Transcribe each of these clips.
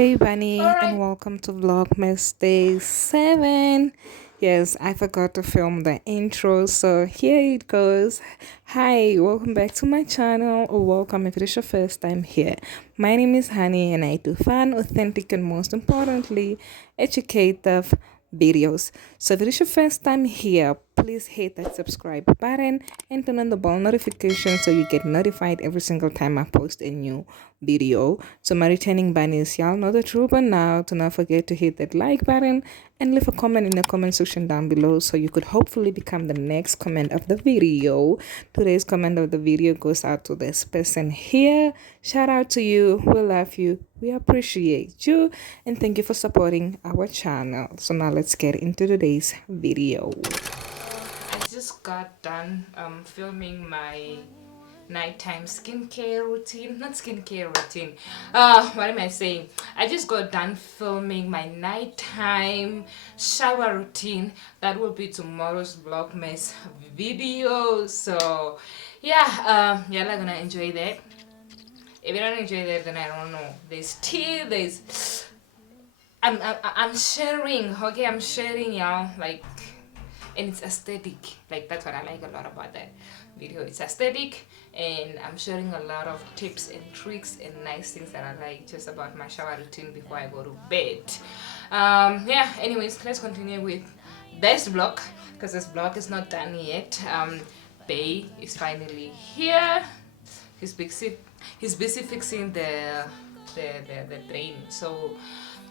Hey Bunny, and welcome to Vlogmas Day 7. Yes, I forgot to film the intro, so here it goes. Hi, welcome back to my channel, or welcome if it is your first time here. My name is Honey, and I do fun, authentic, and most importantly, educative videos. So if it is your first time here, please hit that subscribe button and turn on the bell notification so you get notified every single time I post a new video. So my returning bunnies, y'all know the truth, but now do not forget to hit that like button and leave a comment in the comment section down below so you could hopefully become the next comment of the video. Today's comment of the video goes out to this person here. Shout out to you. We love you. We appreciate you, and thank you for supporting our channel. So now let's get into today's video. I just got done filming my nighttime skincare routine. Not skincare routine. What am I saying? I just got done filming my nighttime shower routine. That will be tomorrow's Vlogmas video. So yeah, y'all are gonna enjoy that. If you don't enjoy that, then I don't know. There's tea. There's I'm sharing. Okay, I'm sharing, y'all. Like, and it's aesthetic. Like, that's what I like a lot about that video. It's aesthetic, and I'm sharing a lot of tips and tricks and nice things that I like just about my shower routine before I go to bed. Yeah. Anyways, let's continue with this vlog because this vlog is not done yet. Bay is finally here. He's busy fixing the drain. So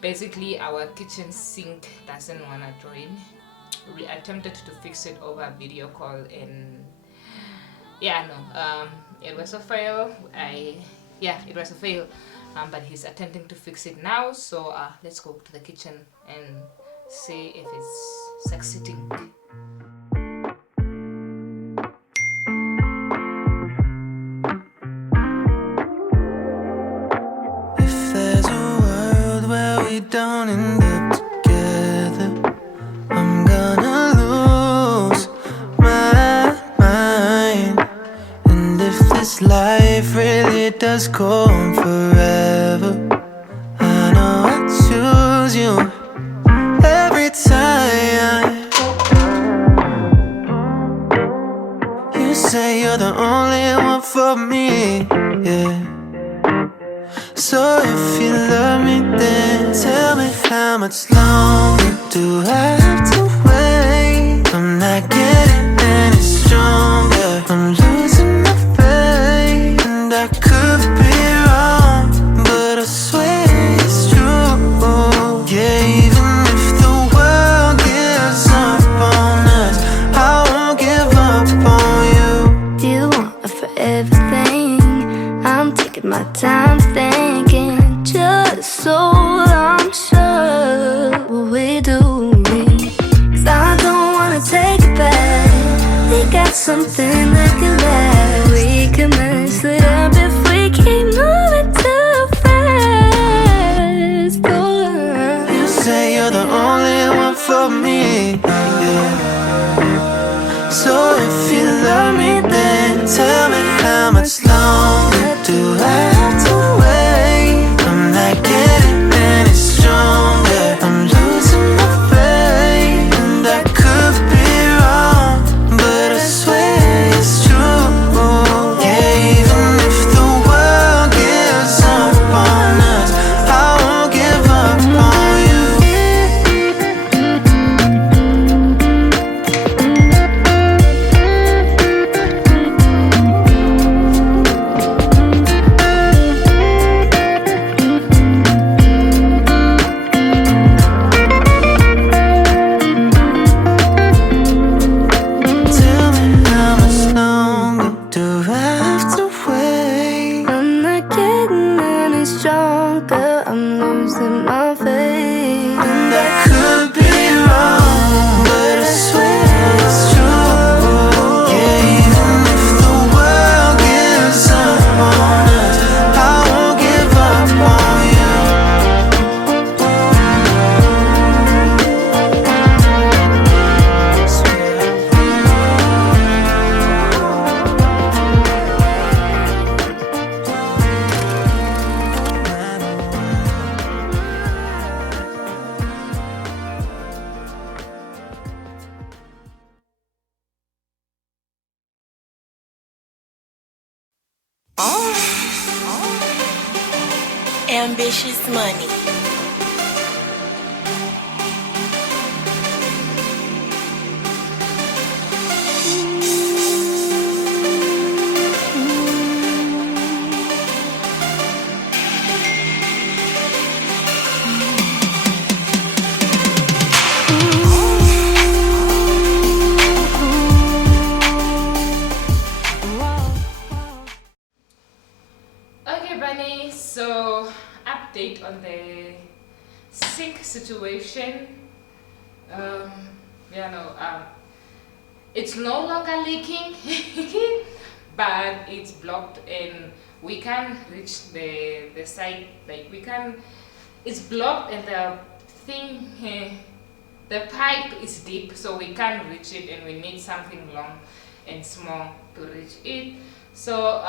basically our kitchen sink doesn't want to drain. We attempted to fix it over a video call, and yeah, no, it was a fail. It was a fail. But he's attempting to fix it now. So let's go to the kitchen and see if it's succeeding. Don't end up together, I'm gonna lose my mind. And if this life really does go on forever, I know I choose you every time. You say you're the only one for me, yeah. So if you love me, then tell me how much longer do I have to wait? I'm not getting any stronger, I'm losing my faith. And I could be wrong, but I swear it's true. Yeah, even if the world gives up on us, I won't give up on you. You want a forever thing, I'm taking my time thinking, just so I'm sure what we do. Cause I don't wanna take it back. We got something that can last. We can mess it up if we keep moving too fast. Oh. You say you're the only one for me, yeah. So if you love me, then tell me how much longer do I have to wait? I'm not getting any stronger, I'm losing my faith. And I could be wrong, but I swear it's true. Yeah, even if the world gives up on us, I won't give up on you. Tell me how much longer do I have to wait? I'm not getting any stronger, I'm losing my faith. And I could be wrong, but I swear it's true. Yeah, even if the world gives up on us, I won't give up on you. Ambitious money. Okay, Bunny, so update on the sink situation. Um, yeah, no, it's no longer leaking, but it's blocked and we can't reach the site. Like, we can, it's blocked and the thing, the pipe is deep, so we can't reach it and we need something long and small to reach it. So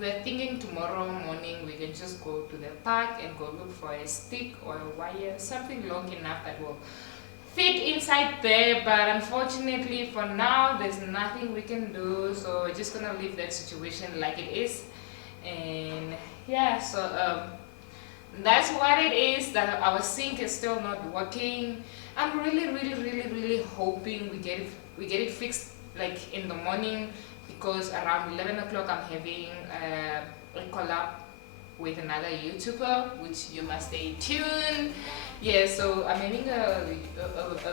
we're thinking tomorrow morning we can just go to the park and go look for a stick or a wire, something long enough that will fit inside there. But unfortunately for now there's nothing we can do, so we're just gonna leave that situation like it is. And yeah, so that's what it is, that our sink is still not working. I'm really hoping we get it fixed like in the morning, because around 11 o'clock I'm having a collab with another YouTuber, which you must stay tuned. Yeah, so I'm having a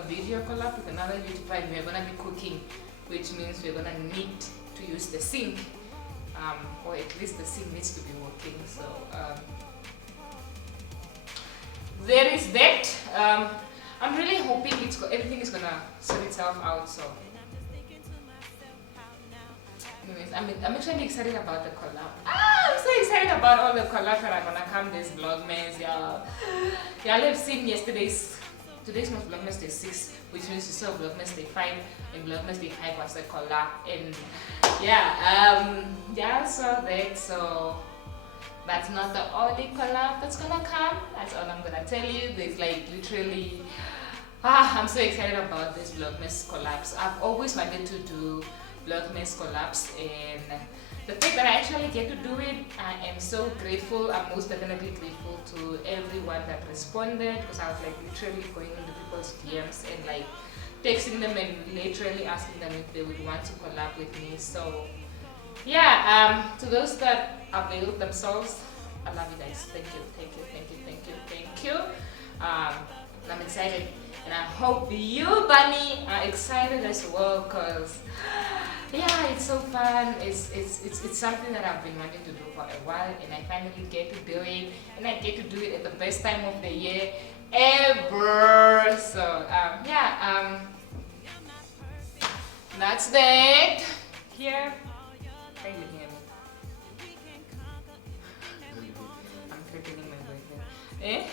video collab with another YouTuber and we're gonna be cooking, which means we're gonna need to use the sink, or at least the sink needs to be working. So there is that. I'm really hoping everything is gonna sort itself out. So anyways, I'm actually excited about the collab. I'm so excited about all the collabs that are gonna come this Vlogmas, y'all. Y'all have seen today's was Vlogmas Day 6, which means you saw Vlogmas Day 5, and Vlogmas Day 5 was a collab. And yeah, saw that. So that's not the only collab that's gonna come. That's all I'm gonna tell you. There's like literally, I'm so excited about this Vlogmas collabs. I've always wanted to do Vlogmas collabs, and the fact that I actually get to do it, I am so grateful. I'm most definitely grateful to everyone that responded, because I was like literally going into people's DMs and like texting them and literally asking them if they would want to collab with me. So yeah, to those that availed themselves, I love you guys. Thank you. I'm excited, and I hope you, Bunny, are excited as well, because yeah, it's so fun. It's something that I've been wanting to do for a while, and I finally get to do it, and I get to do it at the best time of the year ever. So that's that. Here, how are you looking at me? I'm threatening my boyfriend. Eh?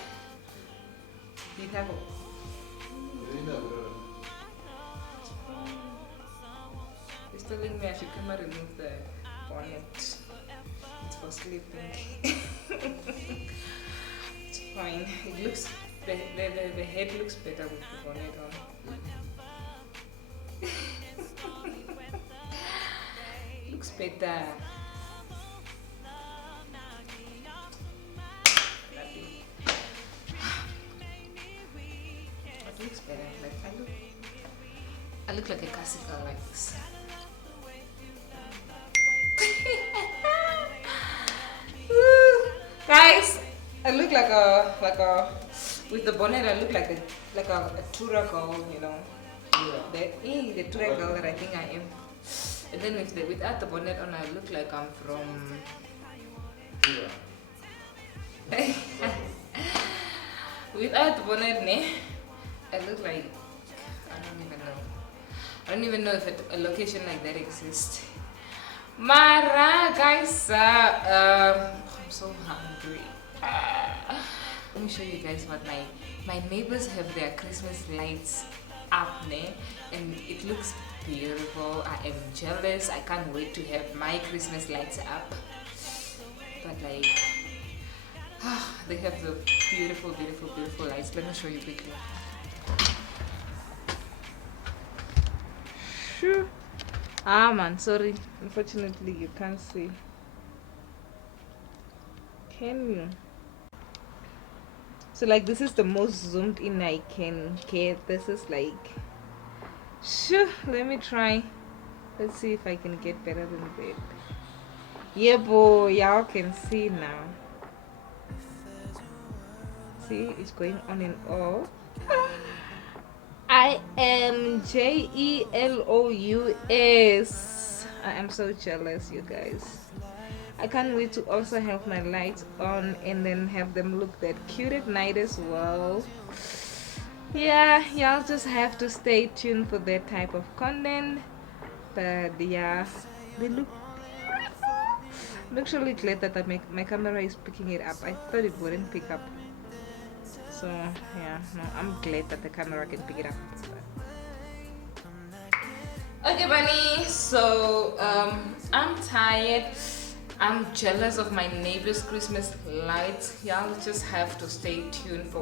Dithago. He's telling me I should come and remove the bonnet. It's for sleeping. It's fine. It looks, the head looks better with the bonnet on. Looks better. It looks better. Like I look like a classical like this. Guys, I look like a with the bonnet. I look like a Tura girl, you know. Yeah. The Tura girl that I think I am. And then without the bonnet on, I look like I'm from. Without the bonnet, I look like I don't even know if a location like that exists. Mara, guys, I'm so hungry. Let me show you guys what my neighbors have their Christmas lights up there, and it looks beautiful. I am jealous. I can't wait to have my Christmas lights up. But like, they have the beautiful lights. Let me show you quickly. Sure. Man, sorry. Unfortunately, you can't see. Can you? So like this is the most zoomed in I can get. This is like, sure, let me try. Let's see if I can get better than that. Yeah, boy, y'all can see now. See, it's going on and off. I am JELOUS. I am so jealous, you guys. I can't wait to also have my lights on and then have them look that cute at night as well. Yeah, y'all just have to stay tuned for that type of content. But yeah, they look beautiful. I'm actually glad that my camera is picking it up. I thought it wouldn't pick up. So yeah, no, I'm glad that the camera can pick it up. Okay, bunny. So I'm tired. I'm jealous of my neighbor's Christmas lights. Y'all just have to stay tuned for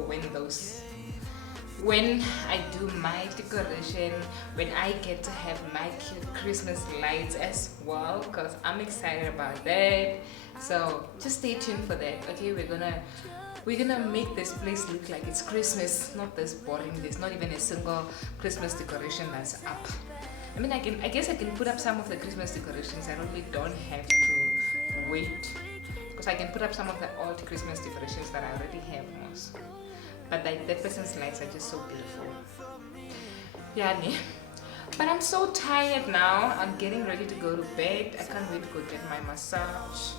when I do my decoration, when I get to have my cute Christmas lights as well, because I'm excited about that. So just stay tuned for that. Okay, we're gonna make this place look like it's Christmas, not this boring. There's not even a single Christmas decoration that's up. I mean, I guess I can put up some of the Christmas decorations. I really don't have to wait, because I can put up some of the old Christmas decorations that I already have most. But like that person's lights are just so beautiful. Yeah, but I'm so tired now. I'm getting ready to go to bed. I can't wait to go get my massage.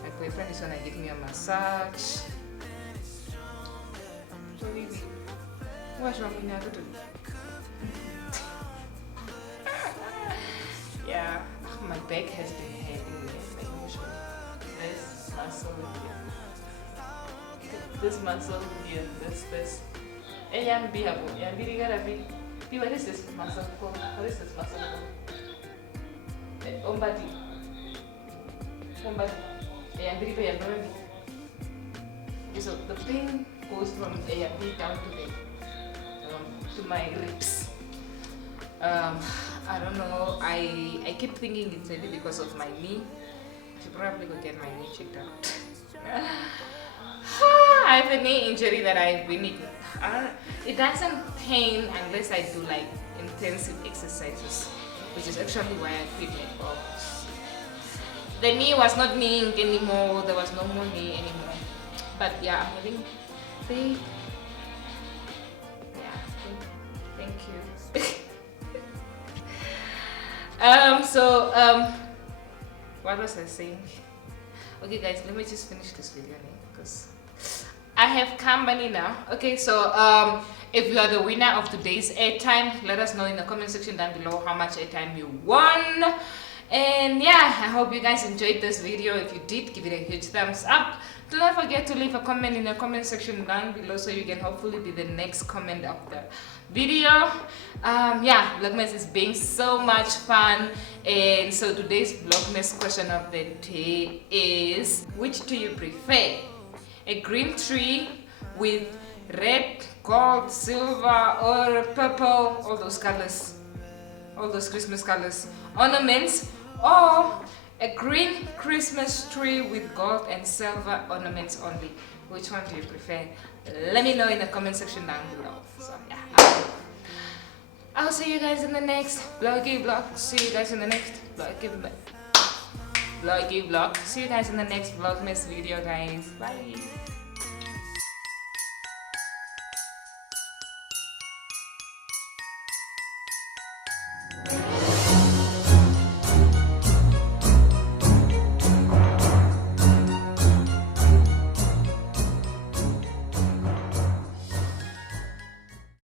My boyfriend is gonna give me a massage. What's wrong with me? Yeah, my back has been hurting me. This muscle here. This muscle here, this. And young be able, young be gotta be. What is this muscle called? What is this muscle called? Ombati. Young be so the pain goes from A and B down to my ribs. I don't know. I keep thinking it's maybe because of my knee. I should probably go get my knee checked out. I have a knee injury that I've been it doesn't pain unless I do like intensive exercises, which is actually why I quit my box. The knee was not kneeing anymore. There was no more knee anymore. But yeah, I'm having big. Yeah, thank you. What was I saying? Okay guys, let me just finish this video now because I have company now. Okay, so if you are the winner of today's airtime, let us know in the comment section down below how much airtime you won. And yeah, I hope you guys enjoyed this video. If you did, give it a huge thumbs up. Do not forget to leave a comment in the comment section down below so you can hopefully be the next comment of the video. Yeah, Vlogmas is being so much fun. And so today's Vlogmas question of the day is, which do you prefer? A green tree with red, gold, silver, or purple, all those colors, all those Christmas colors, ornaments, or a green Christmas tree with gold and silver ornaments only? Which one do you prefer? Let me know in the comment section down below. So yeah, I'll see you guys in the next vlog. See you guys in the next vlog. See you guys in the next Vlogmas video, guys. Bye.